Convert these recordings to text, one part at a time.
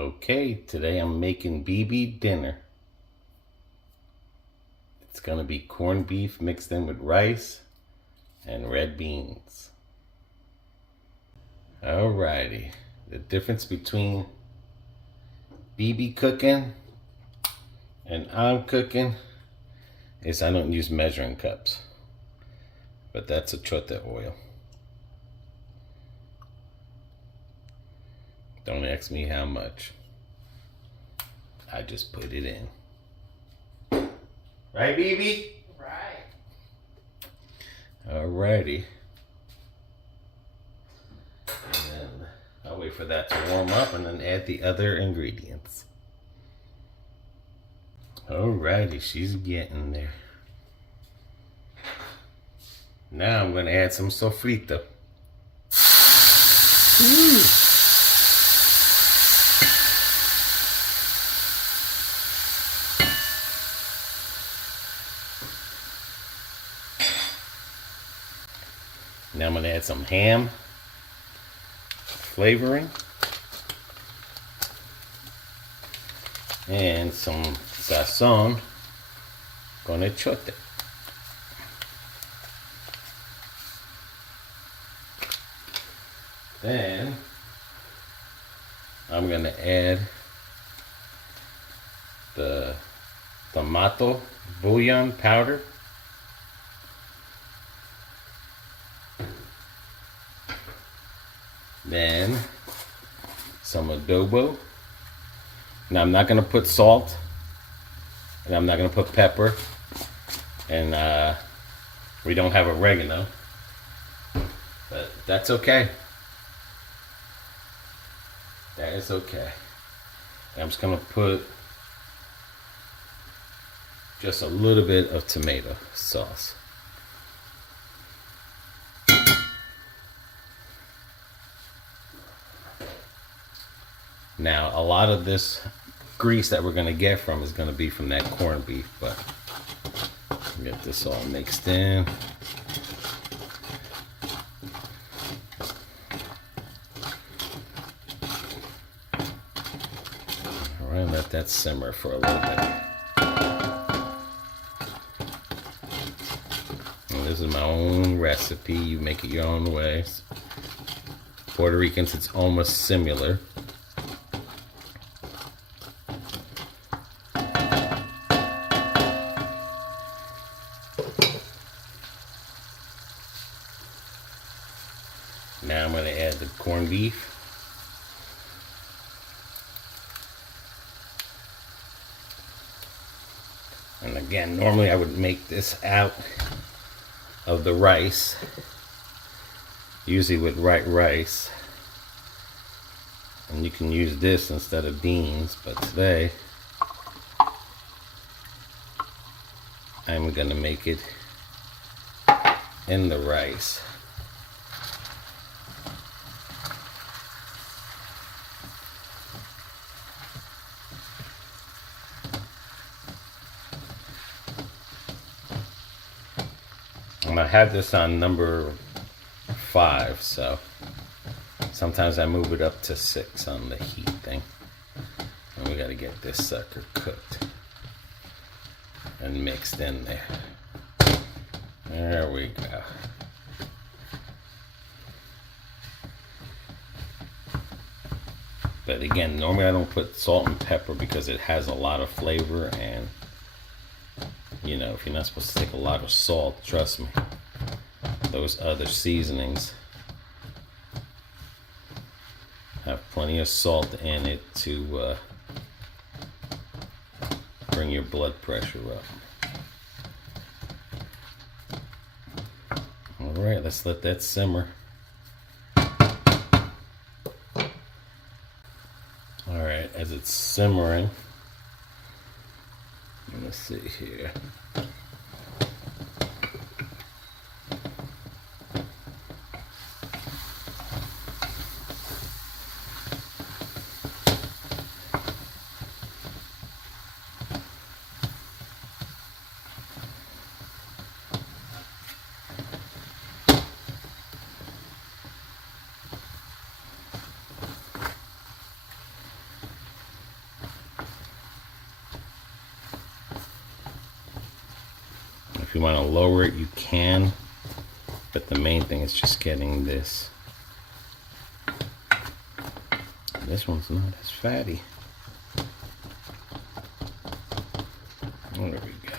Okay, today I'm making BB dinner. It's gonna be corned beef mixed in with rice and red beans. Alrighty, the difference between BB cooking and I'm cooking is I don't use measuring cups, but that's achiote oil. Don't ask me how much. I just put it in. Right, BB? Right. Alrighty. And then I'll wait for that to warm up and then add the other ingredients. Alrighty, she's getting there. Now I'm gonna add some sofrito. Now I'm gonna add some ham flavoring and some sazon con achiote. Then I'm gonna add the tomato bouillon powder. Then some adobo. Now I'm not gonna put salt, and I'm not gonna put pepper, and we don't have oregano, but that's okay. That is okay. And I'm just gonna put just a little bit of tomato sauce. Now, a lot of this grease that we're gonna get from is gonna be from that corned beef, but get this all mixed in. All right, let that simmer for a little bit. And this is my own recipe. You make it your own way. Puerto Ricans, it's almost similar. Now I'm going to add the corned beef. And again, normally I would make this out of the rice, usually with white rice. And you can use this instead of beans, but today I'm going to make it in the rice. And I have this on number 5, so sometimes I move it up to 6 on the heat thing. And we gotta get this sucker cooked and mixed in there. There we go. But again, normally I don't put salt and pepper because it has a lot of flavor, and you know, if you're not supposed to take a lot of salt, trust me, those other seasonings have plenty of salt in it to bring your blood pressure up. All right, let's let that simmer. All right, as it's simmering, let's see here. If you want to lower it, you can. But the main thing is just getting this. This one's not as fatty. Oh, there we go.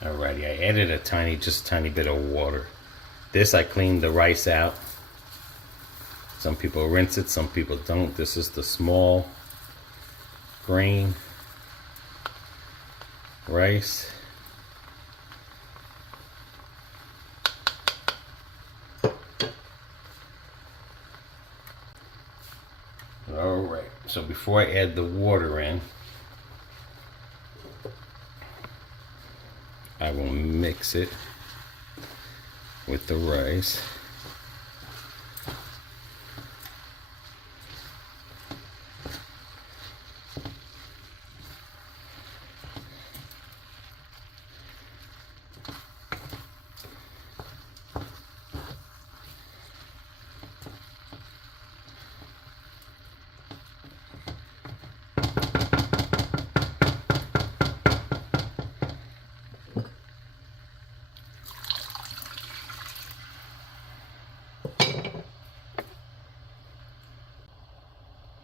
Alrighty, I added a just tiny bit of water. This, I cleaned the rice out. Some people rinse it, some people don't. This is the small grain rice. Alright, so before I add the water in, I will mix it with the rice.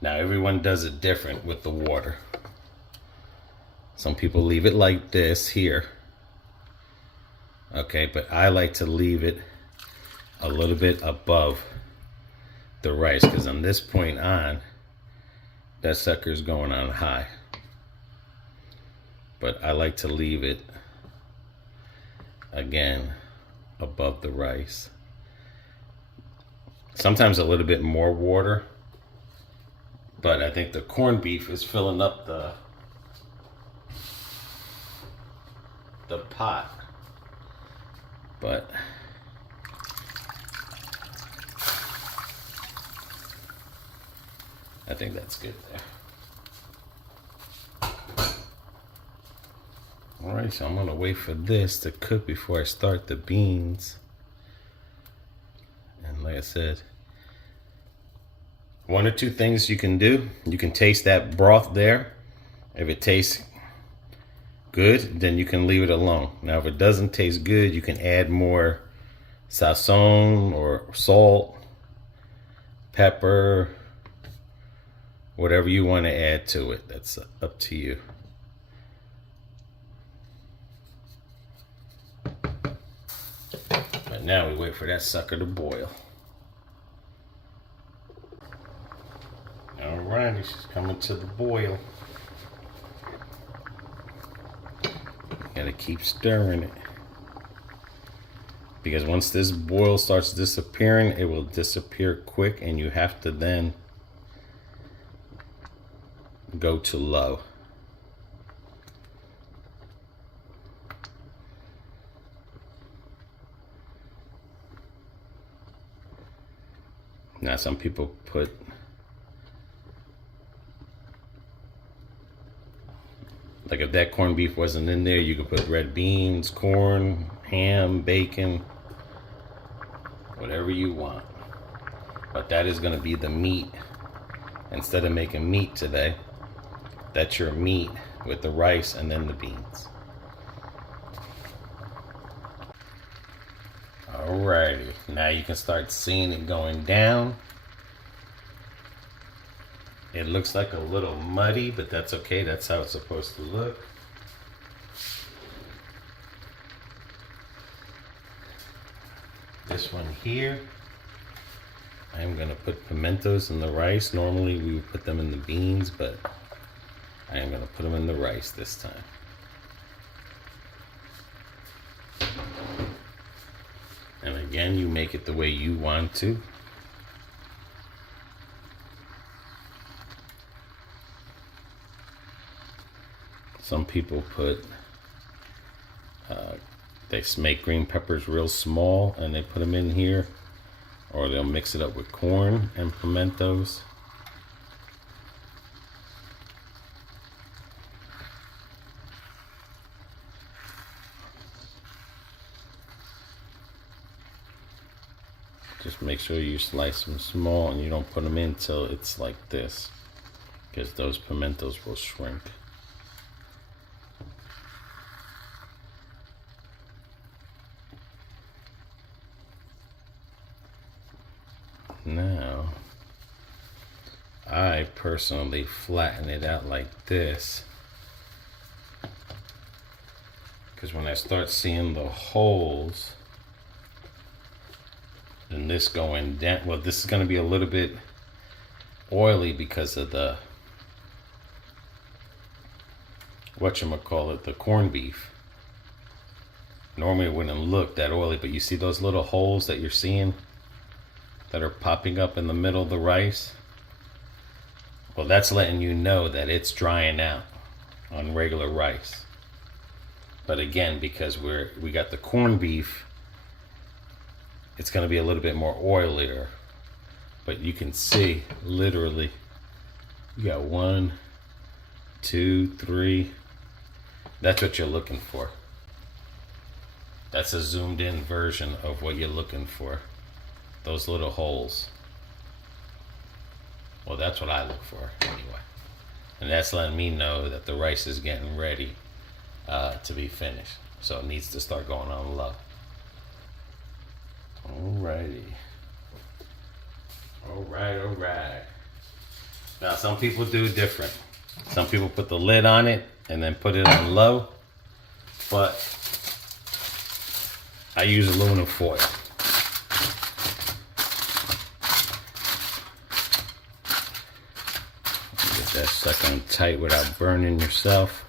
Now everyone does it different with the water. Some people leave it like this here. Okay, but I like to leave it a little bit above the rice, because on this point on, that sucker's going on high. But I like to leave it, again, above the rice. Sometimes a little bit more water. But I think the corned beef is filling up the pot. But I think that's good there. Alright, so I'm gonna wait for this to cook before I start the beans. And like I said, one or two things you can do. You can taste that broth there. If it tastes good, then you can leave it alone. Now, if it doesn't taste good, you can add more sazon or salt, pepper, whatever you want to add to it. That's up to you. But now we wait for that sucker to boil. Alright, she's coming to the boil. Gotta keep stirring it. Because once this boil starts disappearing, it will disappear quick, and you have to then go to low. Now some people put like, if that corned beef wasn't in there, you could put red beans, corn, ham, bacon, whatever you want. But that is going to be the meat. Instead of making meat today, that's your meat with the rice and then the beans. Alrighty, now you can start seeing it going down. It looks like a little muddy, but that's okay. That's how it's supposed to look. This one here, I'm gonna put pimentos in the rice. Normally we would put them in the beans, but I am gonna put them in the rice this time. And again, you make it the way you want to. Some people put, they make green peppers real small and they put them in here, or they'll mix it up with corn and pimentos. Just make sure you slice them small and you don't put them in till it's like this. because those pimentos will shrink. Now, I personally flatten it out like this, because when I start seeing the holes, and this going down, well, this is going to be a little bit oily because of the whatchamacallit, the corned beef. Normally it wouldn't look that oily, but you see those little holes that you're seeing that are popping up in the middle of the rice? Well, that's letting you know that it's drying out on regular rice. But again, because we got the corned beef, it's going to be a little bit more oilier. But you can see, literally, you got 1, 2, 3. That's what you're looking for. That's a zoomed in version of what you're looking for. Those little holes. Well, that's what I look for anyway. And that's letting me know that the rice is getting ready to be finished. So it needs to start going on low. Alrighty. Alright. Now some people do different. Some people put the lid on it and then put it on low. But I use aluminum foil. Get that stuck on tight without burning yourself.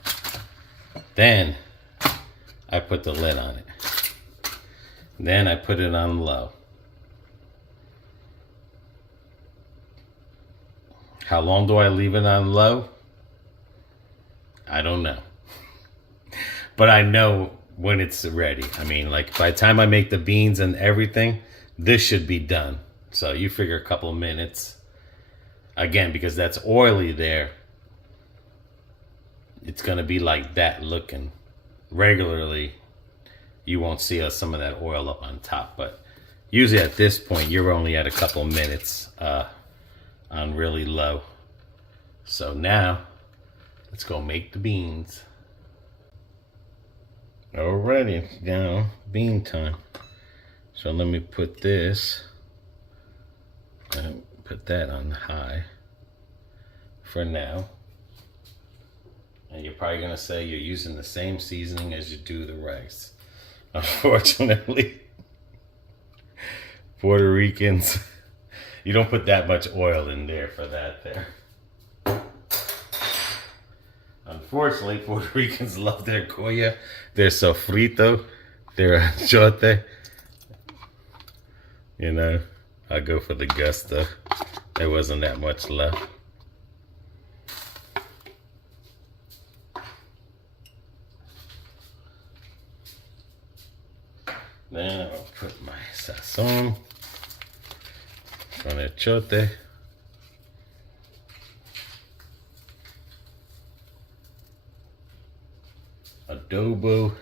Then I put the lid on it. Then I put it on low. How long do I leave it on low? I don't know. But I know when it's ready. I mean, like by the time I make the beans and everything, this should be done. So you figure a couple of minutes. Again, because that's oily there, it's going to be like that looking. Regularly, you won't see some of that oil up on top. But usually at this point, you're only at a couple of minutes on really low. So now, let's go make the beans. Alrighty, it's now bean time. So let me put this, and put that on high for now. And you're probably gonna say you're using the same seasoning as you do the rice. Unfortunately, Puerto Ricans, you don't put that much oil in there for that there. Unfortunately, Puerto Ricans love their coya, their sofrito, their achote. You know, I go for the gusto. There wasn't that much left. Then I'll put my sazon con achote. Adobo.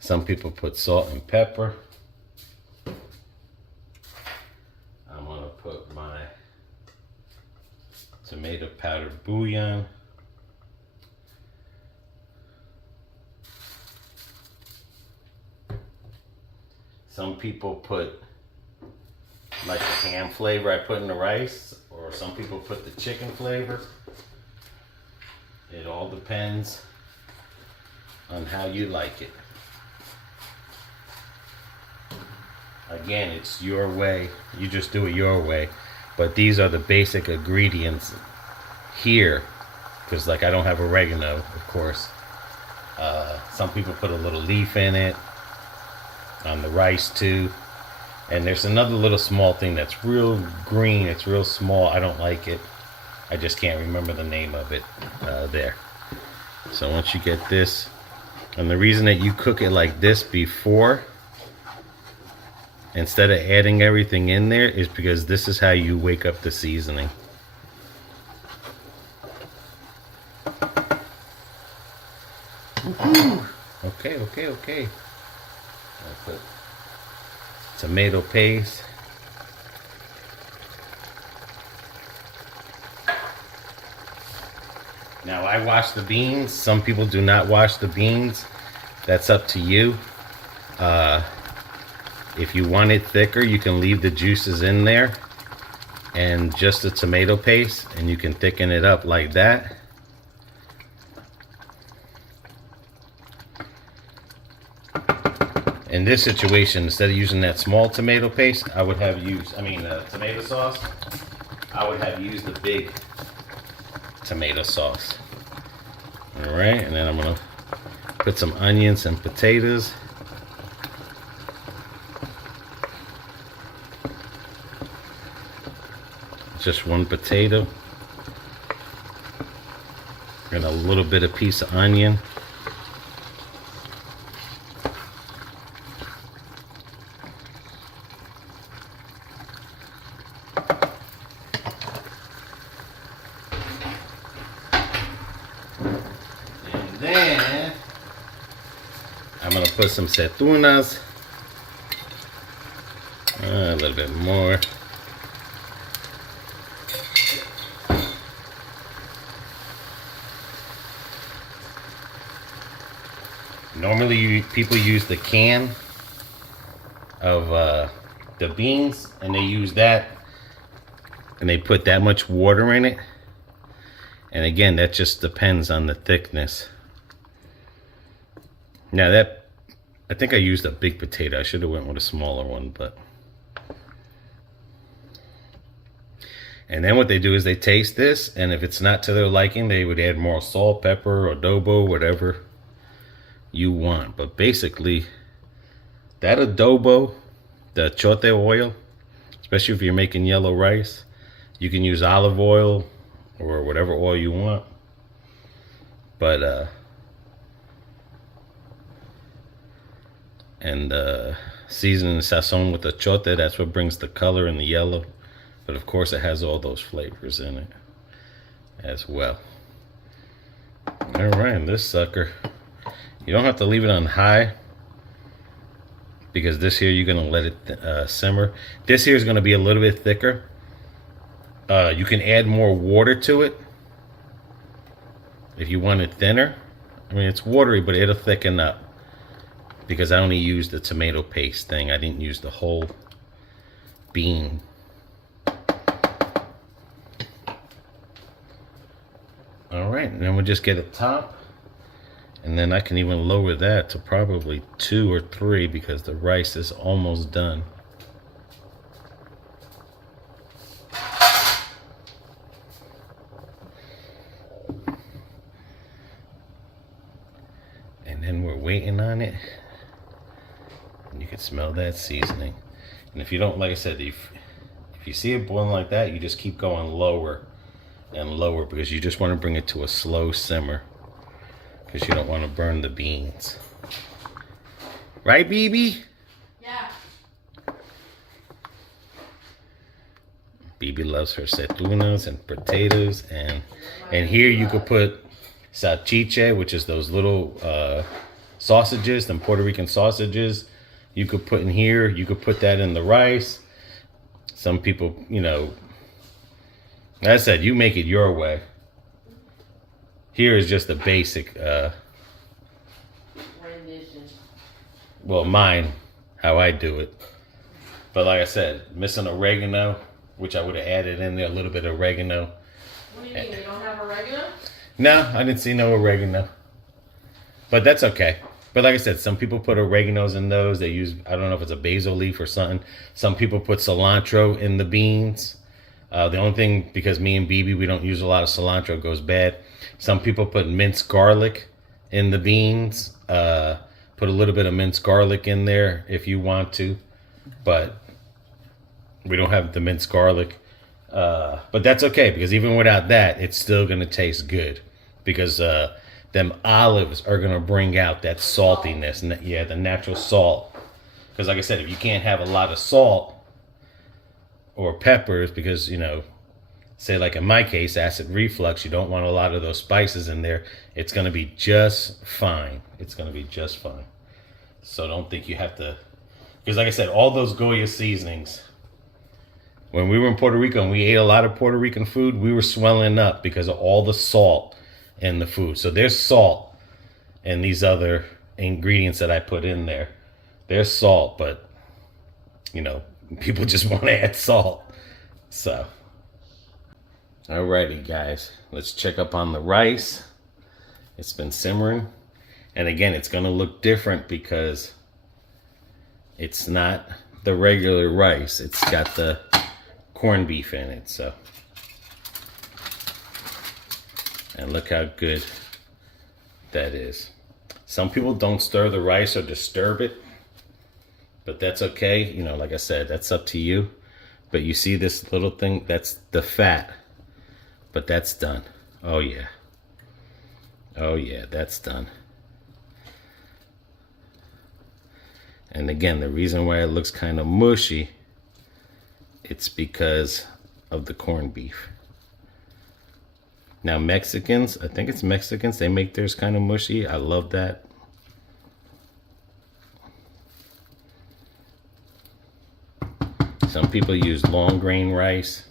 Some people put salt and pepper. I'm gonna put my tomato powder bouillon. Some people put like the ham flavor I put in the rice, or some people put the chicken flavor. It all depends on how you like it. Again, it's your way. You just do it your way. But these are the basic ingredients here. Because like I don't have oregano, of course. Some people put a little leaf in it. On the rice too. And there's another little small thing that's real green. It's real small. I don't like it. I just can't remember the name of it there. So once you get this, and the reason that you cook it like this before, instead of adding everything in there, is because this is how you wake up the seasoning. Okay. I put tomato paste. Now I wash the beans. Some people do not wash the beans. That's up to you. If you want it thicker, you can leave the juices in there and just the tomato paste, and you can thicken it up like that. In this situation, instead of using that small tomato paste, I would have used, tomato sauce, I would have used the big tomato sauce. All right, and then I'm gonna put some onions and potatoes. Just one potato. And a little bit of piece of onion. And then I'm gonna put some aceitunas. A little bit more. Normally people use the can of the beans, and they use that, and they put that much water in it. And again, that just depends on the thickness. Now that, I think I used a big potato. I should have went with a smaller one, but. And then what they do is they taste this, and if it's not to their liking, they would add more salt, pepper, adobo, whatever you want. But basically, that adobo, the chote oil, especially if you're making yellow rice, you can use olive oil or whatever oil you want. But seasoning the sazon with the chote, that's what brings the color and the yellow. But of course, it has all those flavors in it as well. All right, this sucker, you don't have to leave it on high, because this here you're gonna let it simmer. This here is gonna be a little bit thicker. You can add more water to it if you want it thinner. I mean, it's watery, but it'll thicken up, because I only used the tomato paste thing. I didn't use the whole bean. All right, and then we'll just get a top. And then I can even lower that to probably 2 or 3, because the rice is almost done. And then we're waiting on it. And you can smell that seasoning. And if you don't, like I said, if you see it boiling like that, you just keep going lower and lower, because you just want to bring it to a slow simmer, because you don't want to burn the beans. Right, BB? Yeah. BB loves her aceitunas and potatoes, and here you could put salchicha, which is those little sausages, them Puerto Rican sausages. You could put in here. You could put that in the rice. Some people, you know, like I said, you make it your way. Here is just a basic, rendition. Well, mine, how I do it. But like I said, missing oregano, which I would have added in there, a little bit of oregano. What do you mean, you don't have oregano? No, I didn't see no oregano. But that's okay. But like I said, some people put oreganos in those. They use, I don't know if it's a basil leaf or something. Some people put cilantro in the beans. The only thing, because me and BB, we don't use a lot of cilantro, it goes bad. Some people put minced garlic in the beans. Put a little bit of minced garlic in there if you want to. But we don't have the minced garlic. But that's okay, because even without that, it's still going to taste good. Because them olives are going to bring out that saltiness. Yeah, the natural salt. Because like I said, if you can't have a lot of salt or peppers, because, you know, say like in my case, acid reflux, you don't want a lot of those spices in there. It's going to be just fine. It's going to be just fine. So don't think you have to, because like I said, all those Goya seasonings, when we were in Puerto Rico and we ate a lot of Puerto Rican food, we were swelling up because of all the salt in the food. So there's salt and these other ingredients that I put in there. There's salt, but you know, people just want to add salt. So, alrighty guys, let's check up on the rice. It's been simmering. And again, it's gonna look different because it's not the regular rice. It's got the corned beef in it, so. And look how good that is. Some people don't stir the rice or disturb it, but that's okay. You know, like I said, that's up to you. But you see this little thing? That's the fat, but that's done. Oh yeah. Oh yeah, that's done. And again, the reason why it looks kind of mushy, it's because of the corned beef. Now Mexicans, I think it's Mexicans, they make theirs kind of mushy. I love that. Some people use long grain rice.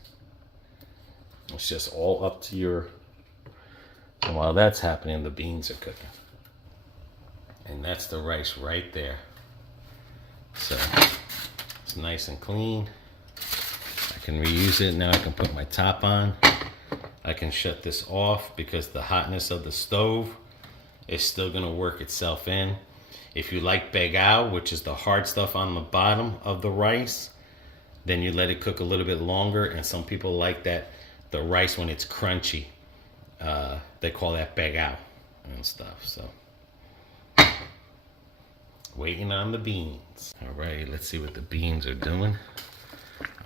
It's just all up to your... And while that's happening, the beans are cooking. And that's the rice right there. So it's nice and clean. I can reuse it. Now I can put my top on. I can shut this off because the hotness of the stove is still gonna work itself in. If you like bagao, which is the hard stuff on the bottom of the rice, then you let it cook a little bit longer. And some people like that, the rice when it's crunchy. They call that bagao and stuff, so. Waiting on the beans. All right, let's see what the beans are doing.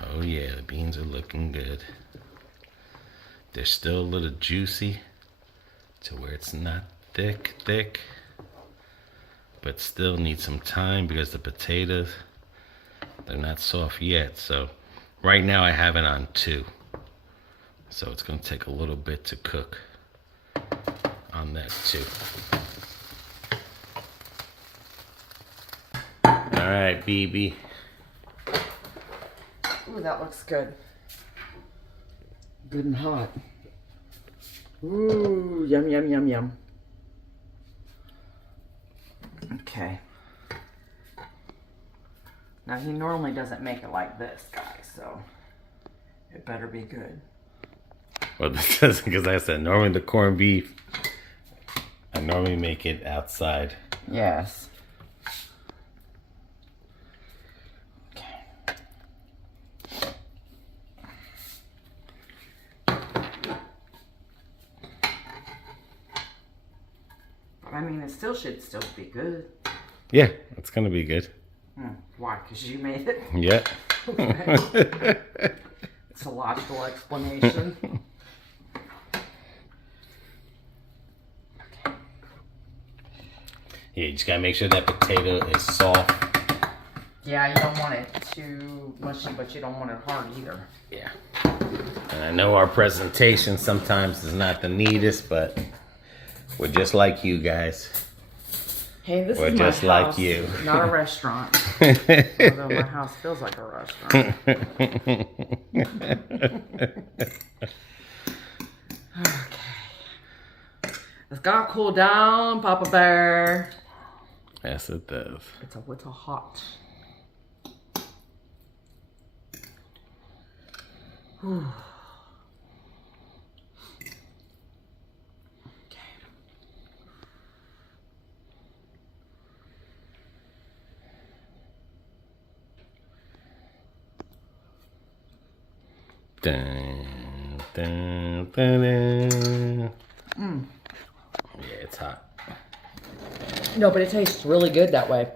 Oh yeah, the beans are looking good. They're still a little juicy to where it's not thick, but still need some time because the potatoes, they're not soft yet. So right now I have it on 2. So it's gonna take a little bit to cook on that too. All right, BB. Ooh, that looks good. Good and hot. Ooh, yum, yum, yum, yum. Okay. Now, he normally doesn't make it like this, guys, so it better be good. Well, because like I said, normally the corned beef, I normally make it outside. Yes. I mean, it still should be good. Yeah, it's gonna be good. Why? Because you made it? Yeah. Okay. It's a logical explanation. Okay. Yeah, you just gotta make sure that potato is soft. Yeah, you don't want it too mushy, but you don't want it hard either. Yeah. And I know our presentation sometimes is not the neatest, but we're just like you guys. Hey, this We're is just my like house, you. not a restaurant. Although my house feels like a restaurant. Okay. It's gotta cool down, Papa Bear. Yes, it does. It's a little hot. Whew. Dun, dun, dun, dun. Yeah, it's hot. No, but it tastes really good that way.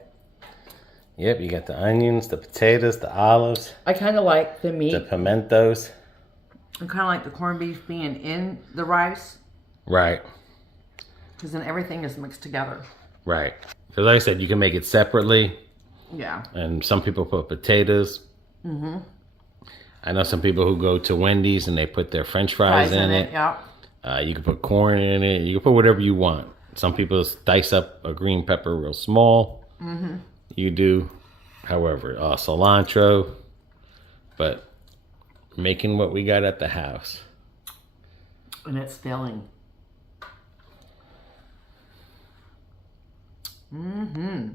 Yep, you got the onions, the potatoes, the olives, I kind of like the meat. the pimentos. I kind of like the corned beef being in the rice. Right, Because then everything is mixed together. right. Because like I said, you can make it separately. Yeah. And some people put potatoes. Mm-hmm. I know some people who go to Wendy's and they put their French fries in it. Yeah. You can put corn in it. You can put whatever you want. Some people dice up a green pepper real small. Mm-hmm. You do, however, cilantro. But making what we got at the house. And it's filling. Mm-hmm.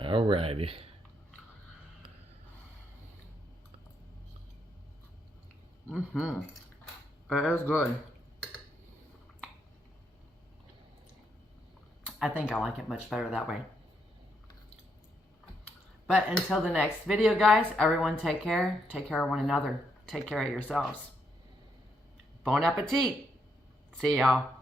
Alrighty. Mm-hmm. It is good. I think I like it much better that way. But until the next video, guys, everyone take care. Take care of one another. Take care of yourselves. Bon appetit. See y'all.